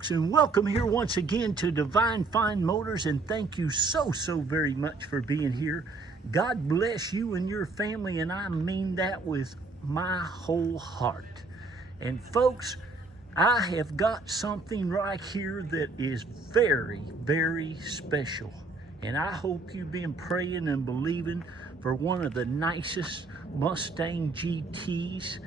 folks, and welcome here once again to Divine Fine Motors, and thank you so very much for being here. God bless you and your family, and I mean that with my whole heart. And folks, I have got something right here that is very special, and I hope you've been praying and believing for one of the nicest Mustang GTs.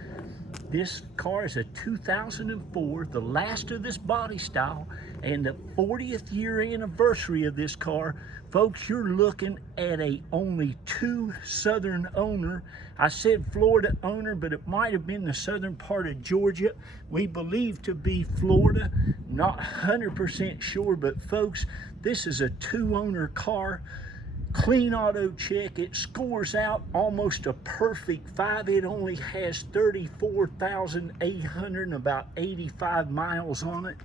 This car is a 2004, the last of this body style, and the 40th year anniversary of this car. Folks, you're looking at a only 2 southern owner. I said Florida owner, but it might have been the southern part of Georgia. We believe to be Florida, not 100% sure, but folks, this is a 2-owner car. Clean auto check. It scores out almost a perfect 5. It only has 34,800 and about 85 miles on it.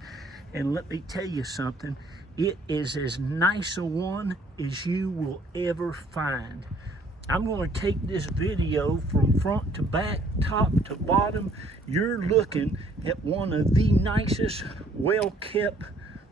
And let me tell you something, it is as nice a one as you will ever find. I'm going to take this video from front to back, top to bottom. You're looking at one of the nicest, well-kept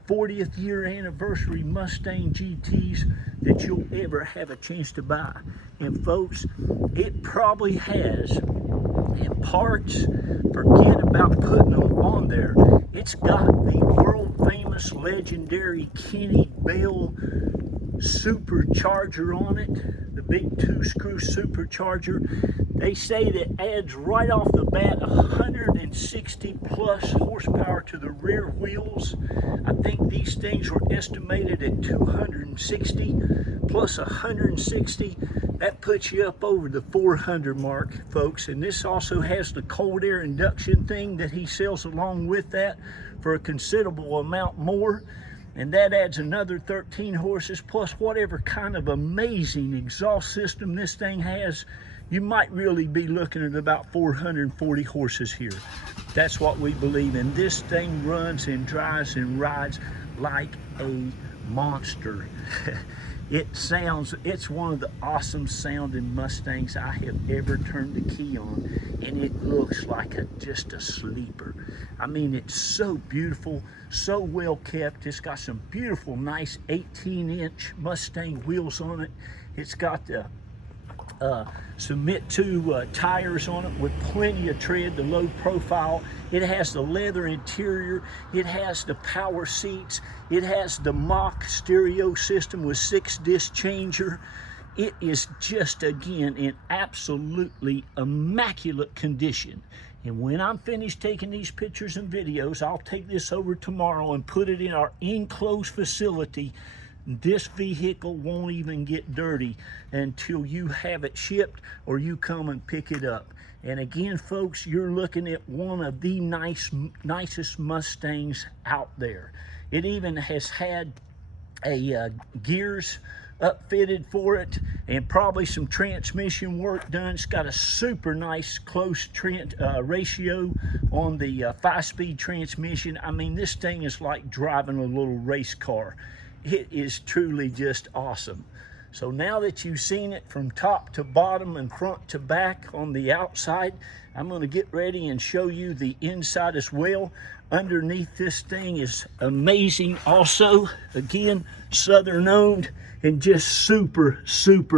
40th year anniversary Mustang GTs that you'll ever have a chance to buy. And folks, it probably has, in parts, forget about putting them on there, it's got the world famous legendary Kenne Bell supercharger on it, the big 2-screw supercharger. They say that adds right off the bat 160 plus horsepower to the rear wheels. I think these things were estimated at 260 plus 160. That puts you up over the 400 mark, folks. And this also has the cold air induction thing that he sells along with that for a considerable amount more. And that adds another 13 horses plus whatever kind of amazing exhaust system this thing has. You might really be looking at about 440 horses here. That's what we believe in. This thing runs and drives and rides like a monster. It's one of the awesome sounding Mustangs I have ever turned the key on, and it looks like just a sleeper. I mean, it's so beautiful, so well kept. It's got some beautiful, nice 18-inch Mustang wheels on it. It's got the Submit to tires on it with plenty of tread, the low profile. It has the leather interior. It has the power seats. It has the Mach stereo system with 6-disc changer. It is just, again, in absolutely immaculate condition. And when I'm finished taking these pictures and videos, I'll take this over tomorrow and put it in our enclosed facility. This vehicle won't even get dirty until you have it shipped or you come and pick it up. And again, folks, you're looking at one of the nicest Mustangs out there. It even has had a gears upfitted for it and probably some transmission work done. It's got a super nice close ratio on the 5-speed transmission. I mean, this thing is like driving a little race car. It is truly just awesome. So now that you've seen it from top to bottom and front to back on the outside, I'm going to get ready and show you the inside as well. Underneath this thing is amazing also. Again, Southern owned and just super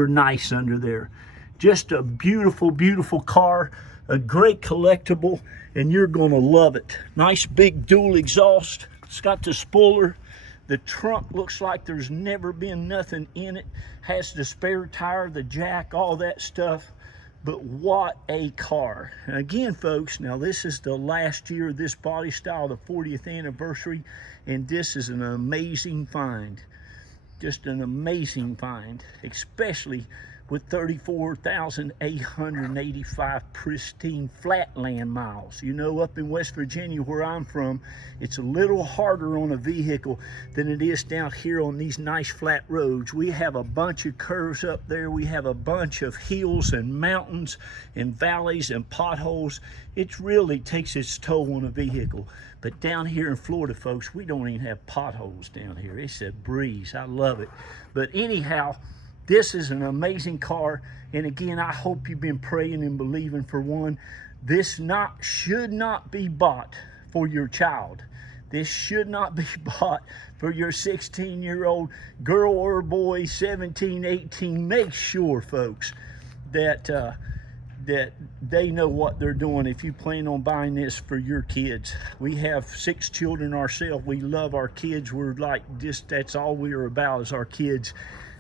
nice under there. Just a beautiful car, a great collectible, and you're going to love it. Nice big dual exhaust. It's got the spoiler. The trunk looks like there's never been nothing in it. Has the spare tire, the jack, all that stuff. But what a car. And again, folks, now this is the last year of this body style, the 40th anniversary, and this is an amazing find. Just an amazing find, especially with 34,885 pristine flatland miles. You know, up in West Virginia where I'm from, it's a little harder on a vehicle than it is down here on these nice flat roads. We have a bunch of curves up there. We have a bunch of hills and mountains and valleys and potholes. It really takes its toll on a vehicle. But down here in Florida, folks, we don't even have potholes down here. It's a breeze. I love it. But anyhow, this is an amazing car, and again, I hope you've been praying and believing for one. This should not be bought for your child. This should not be bought for your 16-year-old girl or boy, 17, 18. Make sure, folks, that that they know what they're doing if you plan on buying this for your kids. We have 6 children ourselves. We love our kids. We're like, just, that's all we are about is our kids.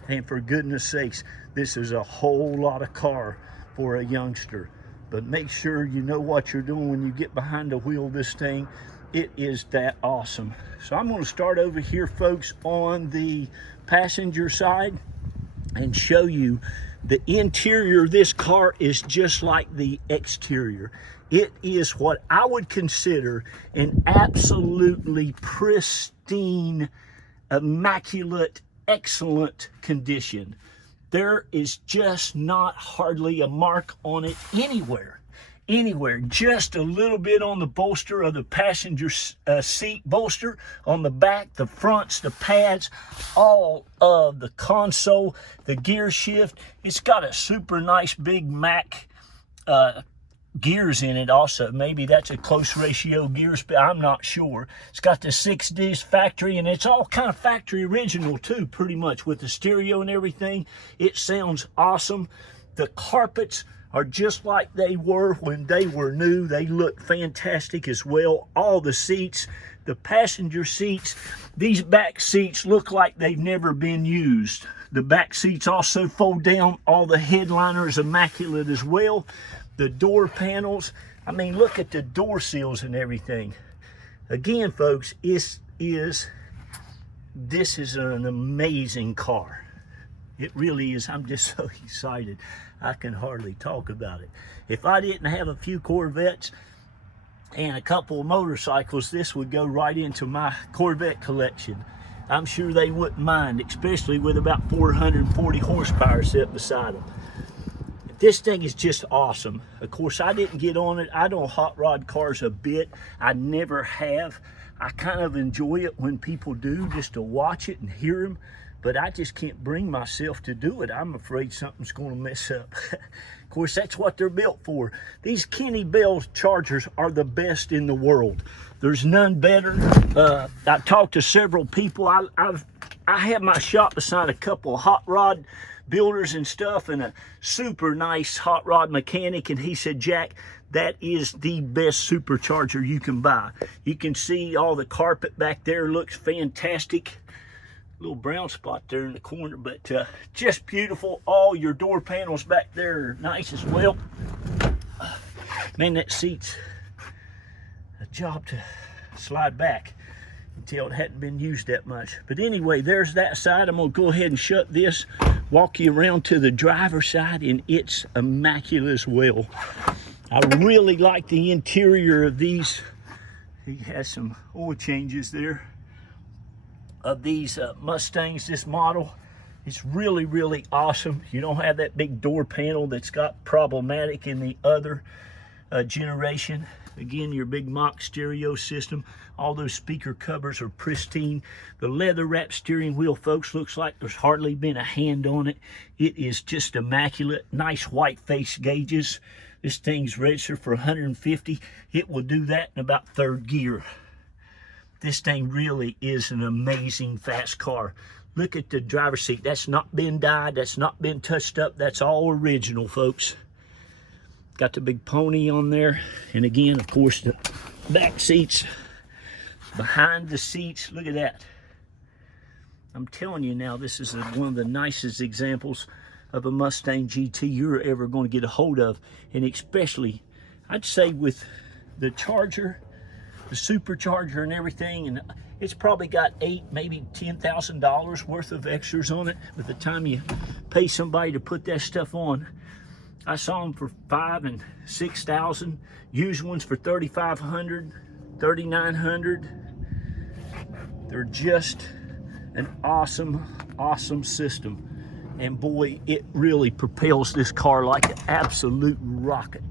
And for goodness sakes, this is a whole lot of car for a youngster. But make sure you know what you're doing when you get behind the wheel of this thing. It is that awesome. So I'm going to start over here, folks, on the passenger side and show you the interior of this car is just like the exterior. It is what I would consider an absolutely pristine, immaculate, excellent condition. There is just not hardly a mark on it anywhere. Just a little bit on the bolster of the passenger seat bolster, on the back, the fronts, the pads, all of the console, the gear shift. It's got a super nice big Mac gears in it also. Maybe that's a close ratio gears, but I'm not sure. It's got the 6-disc factory, and it's all kind of factory original too, pretty much, with the stereo and everything. It sounds awesome. The carpets are just like they were when they were new. They look fantastic as well. All the seats, the passenger seats, these back seats look like they've never been used. The back seats also fold down. All the headliner is immaculate as well. The door panels, I mean, look at the door seals and everything. Again, folks, this is an amazing car. It really is. I'm just so excited. I can hardly talk about it. If I didn't have a few Corvettes and a couple of motorcycles, this would go right into my Corvette collection. I'm sure they wouldn't mind, especially with about 440 horsepower set beside them. This thing is just awesome. Of course, I didn't get on it. I don't hot rod cars a bit. I never have. I kind of enjoy it when people do, just to watch it and hear them. But I just can't bring myself to do it. I'm afraid something's going to mess up. Of course, that's what they're built for. These Kenne Bell chargers are the best in the world. There's none better. I've talked to several people. I have my shop beside a couple of hot rod builders and stuff, and a super nice hot rod mechanic, and he said, Jack, that is the best supercharger you can buy. You can see all the carpet back there looks fantastic. Little brown spot there in the corner, but just beautiful. All your door panels back there are nice as well. Man, that seat's a job to slide back until it hadn't been used that much. But anyway, there's that side. I'm gonna go ahead and shut this, walk you around to the driver's side, and it's immaculate as well. I really like the interior of these. He has some oil changes there of these Mustangs. This model is really, really awesome. You don't have that big door panel that's got problematic in the other generation. Again, your big Mach stereo system. All those speaker covers are pristine. The leather wrapped steering wheel, folks, looks like there's hardly been a hand on it. It is just immaculate. Nice white face gauges. This thing's registered for 150. It will do that in about 3rd gear. This thing really is an amazing fast car. Look at the driver's seat. That's not been dyed. That's not been touched up. That's all original, folks. Got the big pony on there. And again, of course, the back seats, behind the seats. Look at that. I'm telling you now, this is one of the nicest examples of a Mustang GT you're ever going to get a hold of. And especially, I'd say with the Charger, the supercharger and everything, and it's probably got $8,000, maybe $10,000 worth of extras on it. By the time you pay somebody to put that stuff on, I saw them for $5,000 and $6,000. Used ones for $3,500, $3,900. They're just an awesome system, and boy, it really propels this car like an absolute rocket.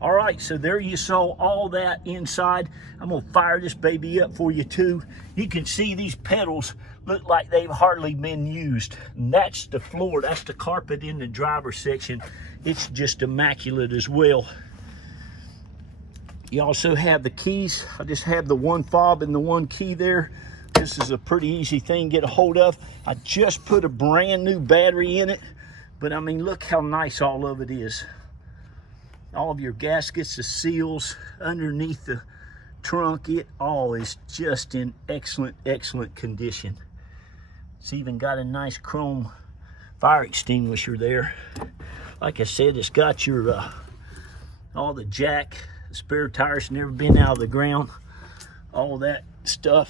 All right, so there you saw all that inside. I'm gonna fire this baby up for you too. You can see these pedals look like they've hardly been used. And that's the floor, that's the carpet in the driver's section. It's just immaculate as well. You also have the keys. I just have the one fob and the one key there. This is a pretty easy thing to get a hold of. I just put a brand new battery in it, but I mean, look how nice all of it is. All of your gaskets, the seals underneath the trunk, it all is just in excellent, excellent condition. It's even got a nice chrome fire extinguisher there. Like I said, it's got your all the jack, the spare tires never been out of the ground, all that stuff.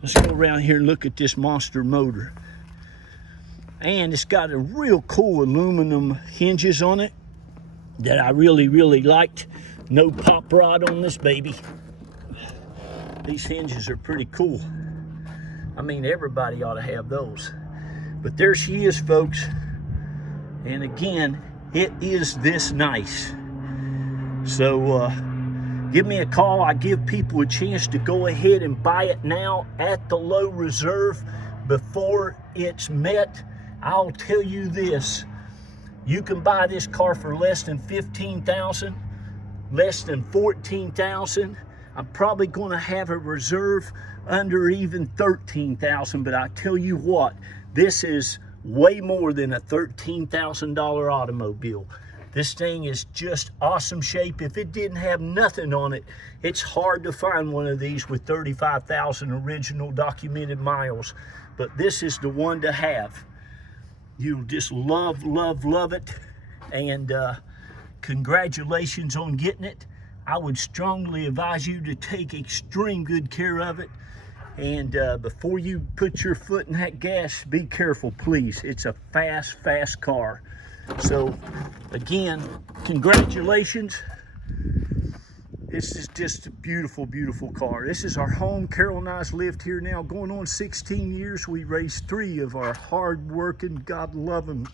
Let's go around here and look at this monster motor. And it's got a real cool aluminum hinges on it that I really, really liked. No pop rod on this baby. These hinges are pretty cool. I mean, everybody ought to have those. But there she is, folks. And again, it is this nice. So give me a call. I give people a chance to go ahead and buy it now at the low reserve before it's met. I'll tell you this, you can buy this car for less than $15,000, less than $14,000. I'm probably going to have a reserve under even $13,000, but I tell you what, this is way more than a $13,000 automobile. This thing is just awesome shape. If it didn't have nothing on it, it's hard to find one of these with 35,000 original documented miles, but this is the one to have. You'll just love, love, love it, and congratulations on getting it. I would strongly advise you to take extreme good care of it. And before you put your foot in that gas, be careful, please. It's a fast, fast car. So, again, congratulations. This is just a beautiful, beautiful car. This is our home. Carol and I's lived here now going on 16 years. We raised 3 of our hard-working, God-loving,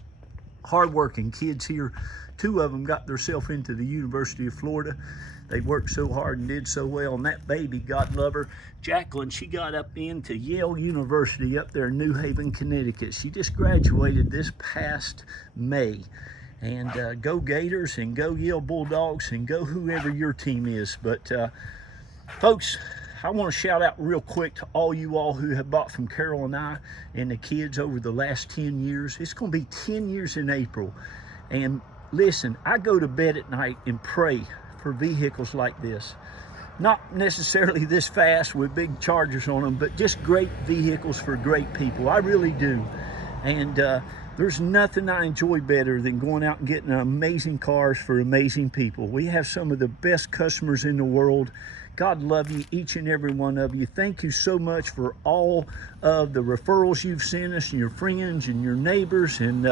hard-working kids here. 2 of them got themselves into the University of Florida. They worked so hard and did so well. And that baby, God love her, Jacqueline, she got up into Yale University up there in New Haven, Connecticut. She just graduated this past May. And go Gators and go Yale Bulldogs and go whoever your team is. But folks, I want to shout out real quick to all you all who have bought from Carol and I and the kids over the last 10 years. It's going to be 10 years in April. And listen, I go to bed at night and pray for vehicles like this. Not necessarily this fast with big chargers on them, but just great vehicles for great people. I really do. And there's nothing I enjoy better than going out and getting amazing cars for amazing people. We have some of the best customers in the world. God love you, each and every one of you. Thank you so much for all of the referrals you've sent us and your friends and your neighbors. And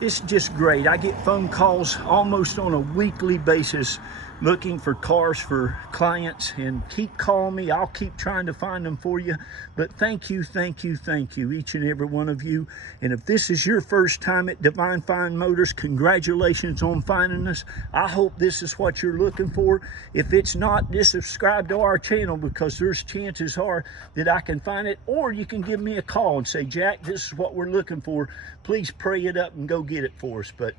it's just great. I get phone calls almost on a weekly basis looking for cars for clients, and keep calling me. I'll keep trying to find them for you. But thank you, thank you, thank you, each and every one of you. And if this is your first time at Divine Fine Motors, congratulations on finding us. I hope this is what you're looking for. If it's not, just subscribe to our channel, because there's chances are that I can find it, or you can give me a call and say, Jack, this is what we're looking for. Please pray it up and go get it for us. But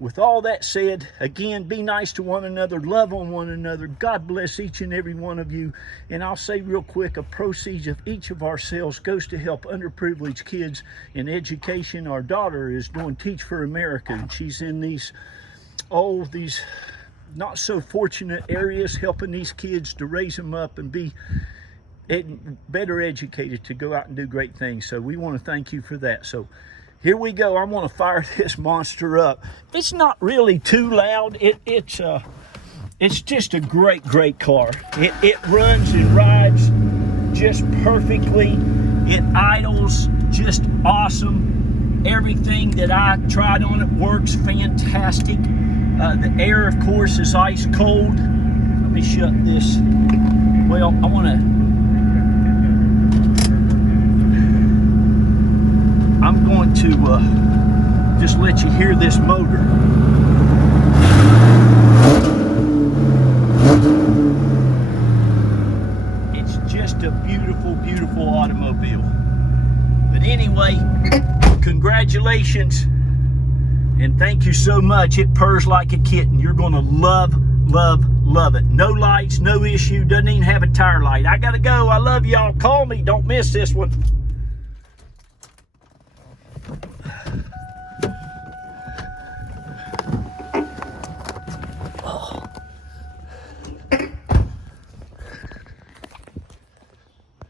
with all that said, again, be nice to one another, love on one another. God bless each and every one of you. And I'll say real quick, a proceeds of each of our sales goes to help underprivileged kids in education. Our daughter is doing Teach for America, and she's in these not so fortunate areas, helping these kids to raise them up and be better educated to go out and do great things. So we want to thank you for that. So here we go. I want to fire this monster up. It's not really too loud. It's just a great car. It runs and rides just perfectly. It idles just awesome. Everything that I tried on it works fantastic. The air, of course, is ice cold. Let me shut this. Well, I want to. I'm going to just let you hear this motor. It's just a beautiful, beautiful automobile. But anyway, congratulations, and thank you so much. It purrs like a kitten. You're going to love, love, Love it. No lights, no issue. Doesn't even have a tire light. I gotta go. I love y'all. Call me. Don't miss this one.